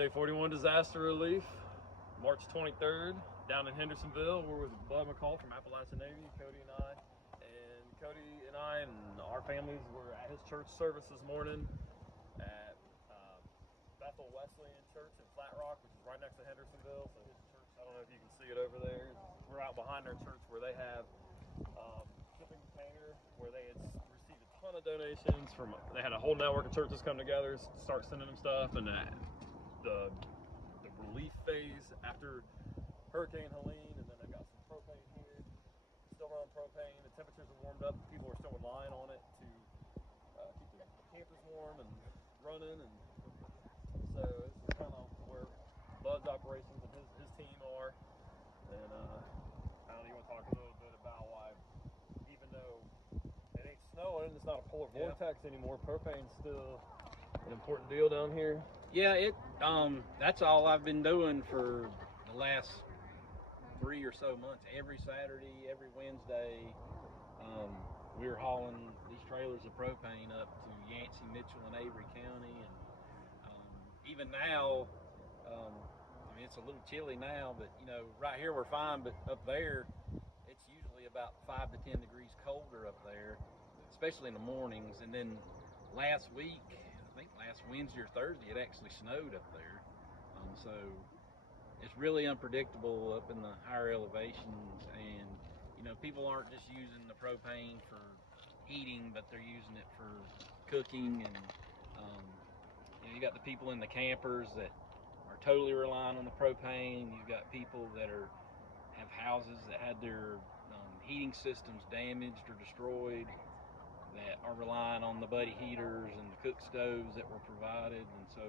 Day 41 Disaster Relief, March 23rd, down in Hendersonville. We're with Bud McCall from Appalachian Navy, Cody and I. And Cody and I and our families were at his church service this morning at Bethel Wesleyan Church in Flat Rock, which is right next to Hendersonville. So his church, I don't know if you can see it over there. We're out behind their church where they have shipping container where they had received a ton of donations from. They had a whole network of churches come together, start sending them stuff, and the relief phase after Hurricane Helene, and then I got some propane here. Still running propane. The temperatures are warmed up. People are still relying on it to keep the campers warm and running, and so this is kind of where Bud's operations and his team are. And I don't even want to talk a little bit about why, even though it ain't snowing, it's not a polar vortex anymore, propane's still an important deal down here. Yeah, that's all I've been doing for the last 3 or so months. Every Saturday, every Wednesday, we're hauling these trailers of propane up to Yancey, Mitchell, and Avery County. And even now, I mean, it's a little chilly now, but right here we're fine. But up there, it's usually about 5 to 10 degrees colder up there, especially in the mornings. And then last week, I think last Wednesday or Thursday, it actually snowed up there. So it's really unpredictable up in the higher elevations, and people aren't just using the propane for heating, but they're using it for cooking. And you got the people in the campers that are totally relying on the propane. You've got people that have houses that had their heating systems damaged or destroyed, that are relying on the buddy heaters and the cook stoves that were provided. And so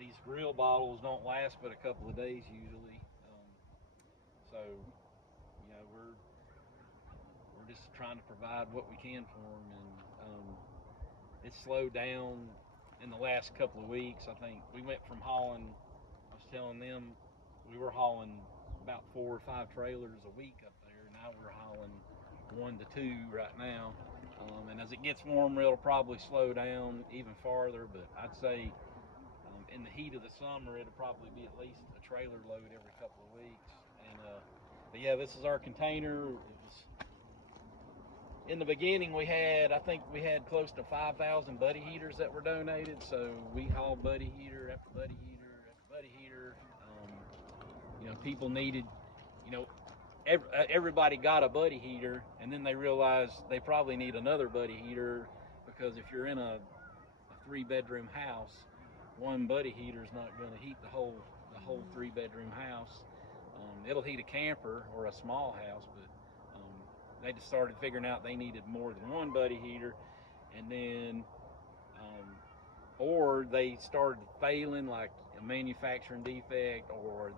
these grill bottles don't last but a couple of days usually. So we're just trying to provide what we can for them. And it's slowed down in the last couple of weeks. I think we went from hauling, I was telling them, we were hauling about 4 or 5 trailers a week up there. Now we're hauling 1 to 2 right now. And as it gets warmer, it'll probably slow down even farther. But I'd say in the heat of the summer, it'll probably be at least a trailer load every couple of weeks. And but yeah, this is our container. In the beginning, I think we had close to 5,000 buddy heaters that were donated. So we hauled buddy heater after buddy heater after buddy heater. People needed, everybody got a buddy heater, and then they realized they probably need another buddy heater, because if you're in a 3-bedroom house, one buddy heater is not going to heat the whole 3-bedroom house. It'll heat a camper or a small house, but they just started figuring out they needed more than one buddy heater. And then or they started failing, like a manufacturing defect, or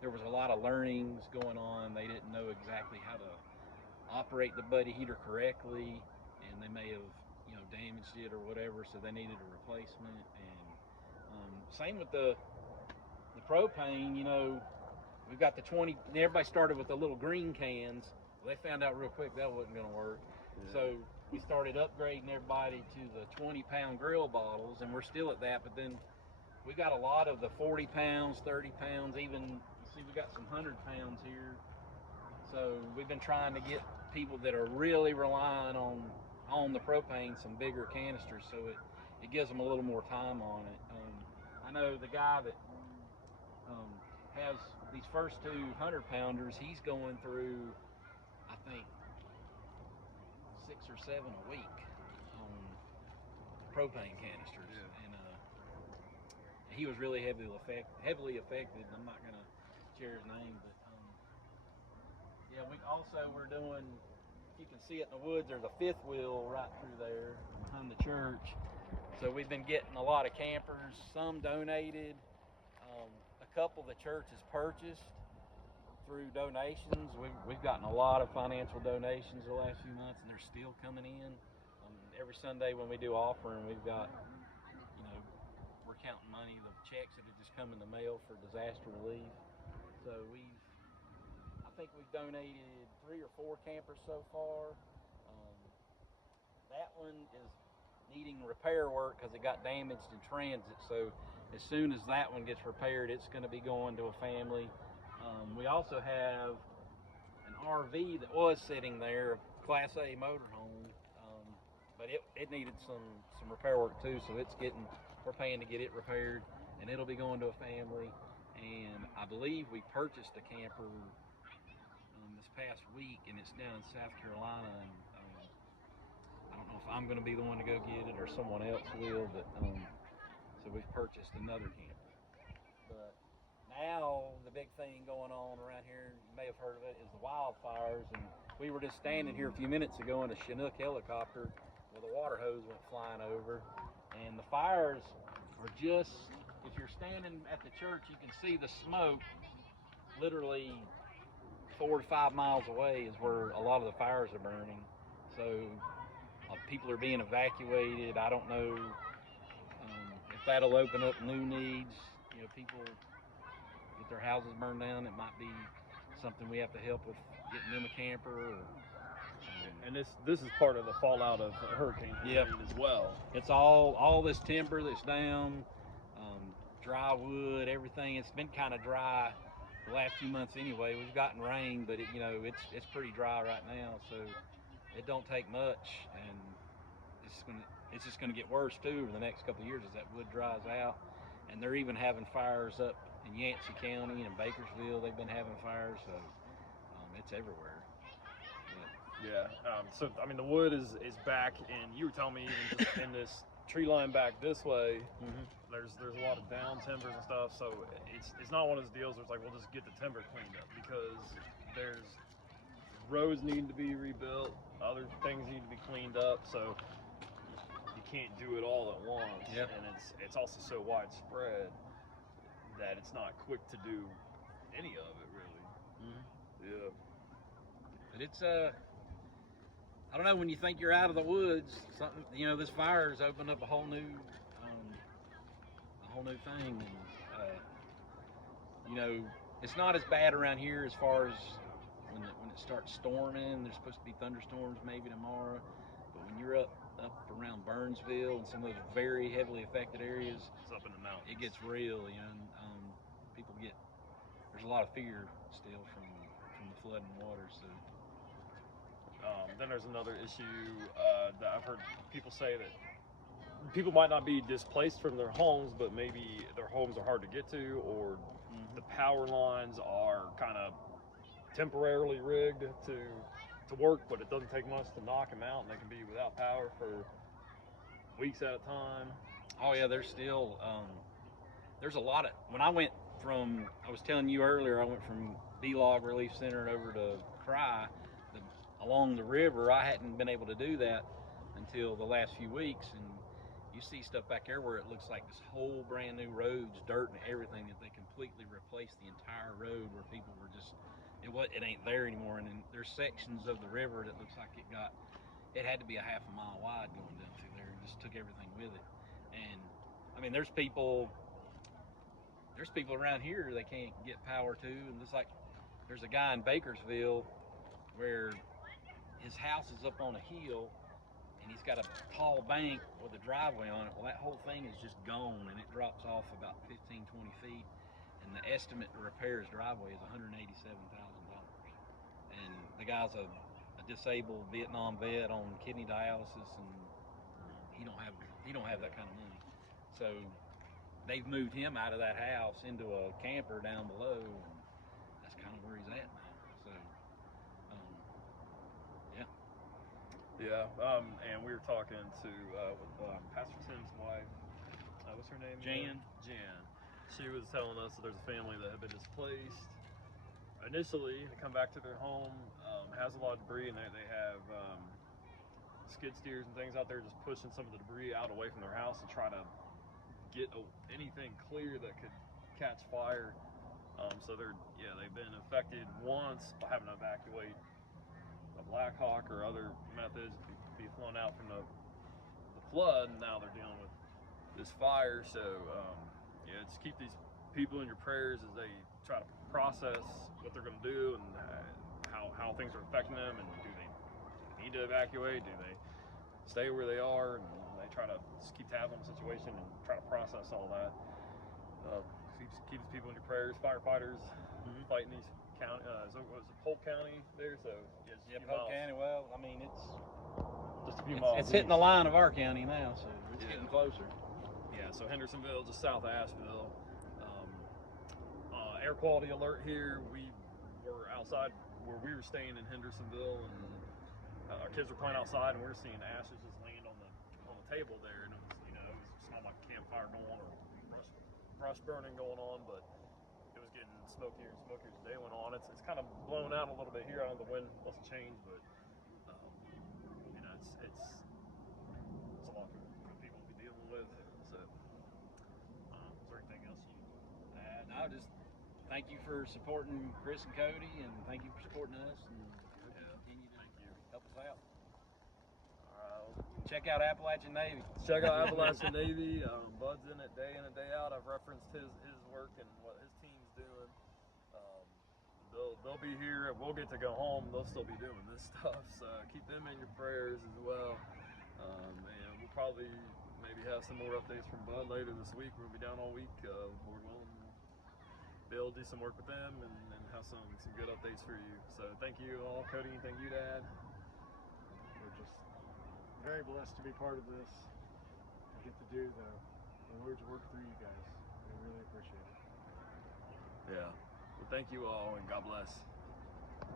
there was a lot of learnings going on. They didn't know exactly how to operate the buddy heater correctly, and they may have damaged it or whatever, so they needed a replacement. And same with the propane. We've got the 20. Everybody started with the little green cans. They found out real quick that wasn't going to work. Yeah. So we started upgrading everybody to the 20-pound grill bottles, and we're still at that. But then we got a lot of the 40 pounds, 30 pounds, even, you see we got some 100 pounds here. So we've been trying to get people that are really relying on the propane some bigger canisters, so it gives them a little more time on it. I know the guy that has these first 2 100-pounders, he's going through, I think, 6 or 7 a week on propane canisters. Yeah. And he was really heavily affected. I'm not going to share his name, but we're doing, you can see it in the woods, there's a 5th wheel right through there behind the church. So we've been getting a lot of campers, some donated, a couple the church has purchased through donations. We've gotten a lot of financial donations the last few months, and they're still coming in. Every Sunday when we do offering, we've got, we're counting money, the checks that have just come in the mail for disaster relief. So I think we've donated 3 or 4 campers so far. That one is needing repair work because it got damaged in transit. So as soon as that one gets repaired, it's going to be going to a family. We also have an RV that was sitting there, a Class A motorhome, but it needed some repair work too, so we're paying to get it repaired, and it'll be going to a family. And I believe we purchased a camper this past week, and it's down in South Carolina, and I don't know if I'm going to be the one to go get it or someone else will, but so we've purchased another camper. But now the big thing going on around here, you may have heard of it, is the wildfires. And we were just standing here a few minutes ago in a Chinook helicopter with a water hose went flying over, and the fires are just, if you're standing at the church, you can see the smoke literally 4 to 5 miles away is where a lot of the fires are burning. So people are being evacuated. I don't know if that'll open up new needs. You know, people get their houses burned down. It might be something we have to help with getting them a camper. And this is part of the fallout of Hurricane Helene as well. It's all this timber that's down, dry wood, everything. It's been kind of dry the last few months anyway. We've gotten rain, but it's pretty dry right now, so it don't take much, and it's just gonna get worse too over the next couple of years as that wood dries out. And they're even having fires up in Yancey County and in Bakersville. They've been having fires, so it's everywhere. Yeah. So I mean, the wood is back, and you were telling me even just in this tree line back this way, there's a lot of down timbers and stuff. So it's not one of those deals where it's like we'll just get the timber cleaned up, because there's roads need to be rebuilt, other things need to be cleaned up. So you can't do it all at once. Yep. And it's also so widespread that it's not quick to do any of it really. Yeah. But it's I don't know, when you think you're out of the woods, something, this fire's opened up a whole new thing, and it's not as bad around here as far as when it starts storming. There's supposed to be thunderstorms maybe tomorrow, but when you're up around Burnsville and some of those very heavily affected areas, It's up in the mountains. it gets real. And people there's a lot of fear still from the flooding water. So. Then there's another issue that I've heard people say, that people might not be displaced from their homes, but maybe their homes are hard to get to, or the power lines are kind of temporarily rigged to work, but it doesn't take much to knock them out, and they can be without power for weeks at a time. Oh yeah, there's still there's a lot of, I was telling you earlier, I went from B-Log Relief Center over to Cry, along the river. I hadn't been able to do that until the last few weeks, and you see stuff back there where it looks like this whole brand new roads, dirt and everything, that they completely replaced the entire road, where people were just, it ain't there anymore. And then there's sections of the river that looks like it had to be a half a mile wide going down through there, and just took everything with it. And I mean, there's people around here they can't get power to, and it's like there's a guy in Bakersville where his house is up on a hill, and he's got a tall bank with a driveway on it. Well, that whole thing is just gone, and it drops off about 15, 20 feet. And the estimate to repair his driveway is $187,000. And the guy's a disabled Vietnam vet on kidney dialysis, and he don't have that kind of money. So they've moved him out of that house into a camper down below, and that's kind of where he's at now. So. Yeah, and we were talking to with Pastor Tim's wife. What's her name? Jan. Jan. She was telling us that there's a family that had been displaced. Initially, they come back to their home, has a lot of debris, and they have skid steers and things out there just pushing some of the debris out away from their house to try to get anything clear that could catch fire. So they've been affected once by having to evacuate a Black Hawk or other methods be flown out from the flood, and now they're dealing with this fire. So just keep these people in your prayers as they try to process what they're going to do, and how things are affecting them, and do they need to evacuate, do they stay where they are, and they try to just keep tabs on the situation and try to process all that. Keeps people in your prayers. Firefighters fighting these county. So was it Polk County there? So yeah, Polk County. Well, I mean, just a few miles. It's hitting the line of our county now, so it's getting closer. Yeah. So Hendersonville, just south of Asheville. Air quality alert here. We were outside where we were staying in Hendersonville, and our kids were playing outside, and we were seeing ashes just laying on the table there, and it was smelled like a campfire going on, or brush burning going on, but it was getting smokier and smokier as the day went on. It's kind of blown out a little bit here. I know the wind must have changed, but it's a lot for people to be dealing with. So, is there anything else you add? No, just thank you for supporting Chris and Cody, and thank you for supporting us, and hope you continue to help us out. Check out Appalachian Navy. Check out Appalachian Navy. Bud's in it day in and day out. I've referenced his work and what his team's doing. They'll be here. We'll get to go home. They'll still be doing this stuff. So keep them in your prayers as well. And we'll probably maybe have some more updates from Bud later this week. We'll be down all week. Lord willing, we'll be able to do some work with them and have some good updates for you. So thank you all. Cody, anything you'd add? We're just very blessed to be part of this, to get to do the Lord's work through you guys. We really appreciate it. Yeah. Well, thank you all, and God bless.